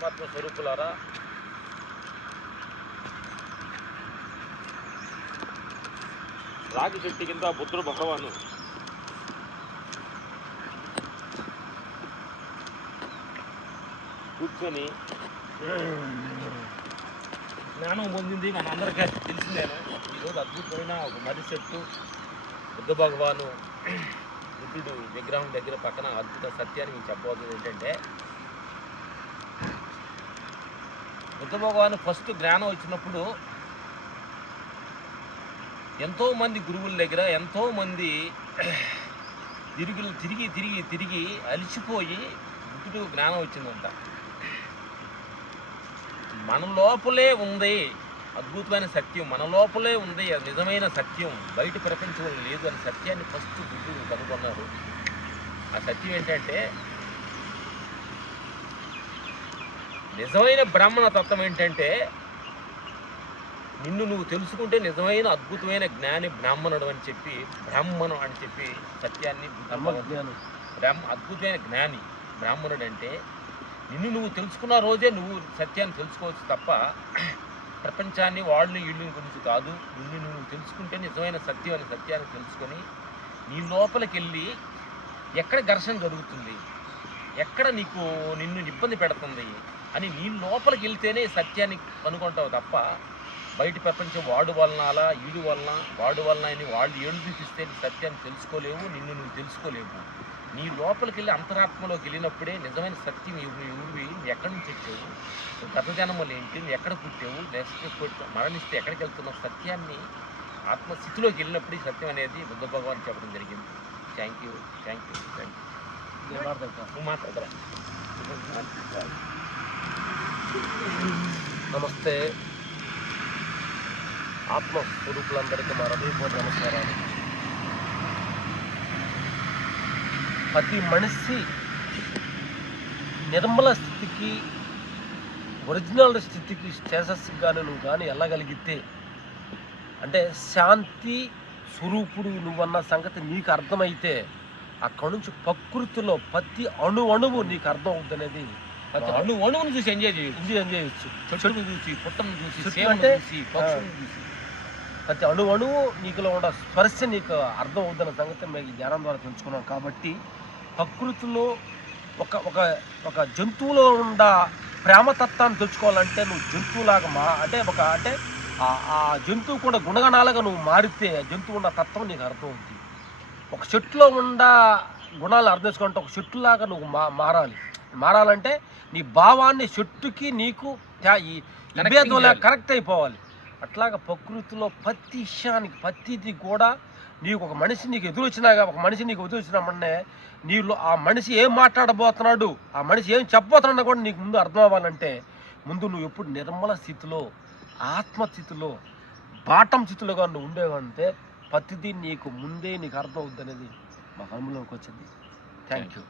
పరమాత్మ స్వరూపులారా? రాగి చెట్టు కింద బుద్ధుడు భగవాను. కూర్చొని జ్ఞానం పొందింది మనందరికీ తెలిసిందేను ఈరోజు అద్భుతమైన ఒక మర్రి చెట్టు బుద్ధ భగవాను బుద్ధుడు విగ్రహం దగ్గర పక్కన అద్భుత సత్యాన్ని మేము చెప్పవలసింది ఏంటంటే బుద్ధ భగవాన్ ఫస్ట్ జ్ఞానం వచ్చినప్పుడు ఎంతో మంది గురువుల దగ్గర ఎంతోమంది తిరుగులు తిరిగి తిరిగి తిరిగి అలిసిపోయి బుద్ధుడు జ్ఞానం వచ్చిందంట. మన లోపలే ఉంది అద్భుతమైన సత్యం మన లోపలే ఉంది అది నిజమైన సత్యం బయట ప్రపంచంలో లేదు అని సత్యాన్ని ఫస్ట్ బుద్ధుడు కనుగొన్నారు ఆ సత్యం ఏంటంటే నిజమైన బ్రాహ్మణ తత్వం ఏంటంటే నిన్ను నువ్వు తెలుసుకుంటే నిజమైన అద్భుతమైన జ్ఞాని బ్రాహ్మణుడు అని చెప్పి బ్రాహ్మణం అని చెప్పి సత్యాన్ని బ్రాహ్మ అద్భుతమైన జ్ఞాని బ్రాహ్మణుడు అంటే నిన్ను నువ్వు తెలుసుకున్న రోజే నువ్వు సత్యాన్ని తెలుసుకోవచ్చు తప్ప ప్రపంచాన్ని వాళ్ళు ఇళ్ళు గురించి కాదు. నిన్ను నువ్వు తెలుసుకుంటే నిజమైన సత్యం అని సత్యాన్ని తెలుసుకొని నీ లోపలికి వెళ్ళి ఎక్కడ ఘర్షణ జరుగుతుంది? ఎక్కడ నీకు నిన్ను ఇబ్బంది పెడుతుంది అని నీ లోపలికి వెళ్తేనే సత్యాన్ని కనుగొంటావు తప్ప బయట ప్రపంచం వాడు వలన అలా ఈడు వలన వాడు వలన అని వాళ్ళు ఏడు చూపిస్తే నీ సత్యాన్ని తెలుసుకోలేవు నిన్ను నువ్వు తెలుసుకోలేవు. నీ లోపలికి వెళ్ళి అంతరాత్మలోకి వెళ్ళినప్పుడే నిజమైన సత్యం ఇవి నువ్వు ఎక్కడి నుంచి వచ్చావు? గత జన్మలు ఏంటి? నువ్వు ఎక్కడ పుట్టావు? నెక్స్ట్ మరణిస్తే ఎక్కడికి వెళ్తున్నావు? సత్యాన్ని ఆత్మస్థితిలోకి వెళ్ళినప్పుడు ఈ సత్యం అనేది బుద్ధ భగవాన్ చెప్పడం జరిగింది. Thank you thank you thank you నమస్తే. ఆత్మ స్వరూపులందరికీ మా హృదయపూర్వ నమస్కారాలు. ప్రతి మనిషి నిర్మల స్థితికి ఒరిజినల్ స్థితికి స్టేటస్కి కానీ నువ్వు కానీ వెళ్ళగలిగితే అంటే శాంతి స్వరూపుడు నువ్వన్న సంగతి నీకు అర్థమైతే అక్కడి నుంచి ప్రకృతిలో ప్రతి అణు అణువు నీకు అర్థం అవుతుంది అనేది ప్రతి అణు అణువును చూసి ఎంజాయ్ చేయొచ్చు. ఎంజాయ్ చేయొచ్చు. చెట్టును చూసి పుట్టను చూసి అంటే- చూసి ప్రతి అణు అణువు నీకులో ఉన్న స్పర్శ నీకు అర్థం అవుతున్న సంగతి మీకు ధ్యానం ద్వారా తెలుసుకున్నాం కాబట్టి ప్రకృతిలో ఒక ఒక ఒక జంతువులో ఉన్న ప్రేమతత్వాన్ని తెలుసుకోవాలంటే నువ్వు జంతువులాగా మా అంటే ఒక అంటే ఆ- ఆ జంతువు కూడా గుణగణాలుగా నువ్వు మారితే ఆ జంతువు ఉన్న తత్వం నీకు అర్థం అవుతుంది ఒక చెట్టులో ఉన్న గుణాలు అర్థం చేసుకుంటే ఒక చెట్టులాగా నువ్వు మా మారాలి మారాలంటే నీ భావాన్ని చెట్టుకి నీకు భేదంలో. కరెక్ట్ అయిపోవాలి అట్లాగా ప్రకృతిలో ప్రతి విషయానికి ప్రతిది కూడా నీకు ఒక మనిషి నీకు ఎదురొచ్చినాగా ఒక మనిషి నీకు ఎదురొచ్చినామన్నే నీలో ఆ మనిషి ఏం మాట్లాడబోతున్నాడు ఆ మనిషి ఏం చెప్పబోతున్నాడు కూడా నీకు ముందు అర్థం అవ్వాలంటే ముందు నువ్వు ఎప్పుడు నిర్మల స్థితిలో ఆత్మస్థితిలో బాటం స్థితిలోగా నువ్వు ఉండేవంటే ప్రతిదీ నీకు ముందే నీకు అర్థం అవుద్ది అనేది మా అనుభవంలోకి వచ్చింది థ్యాంక్ యూ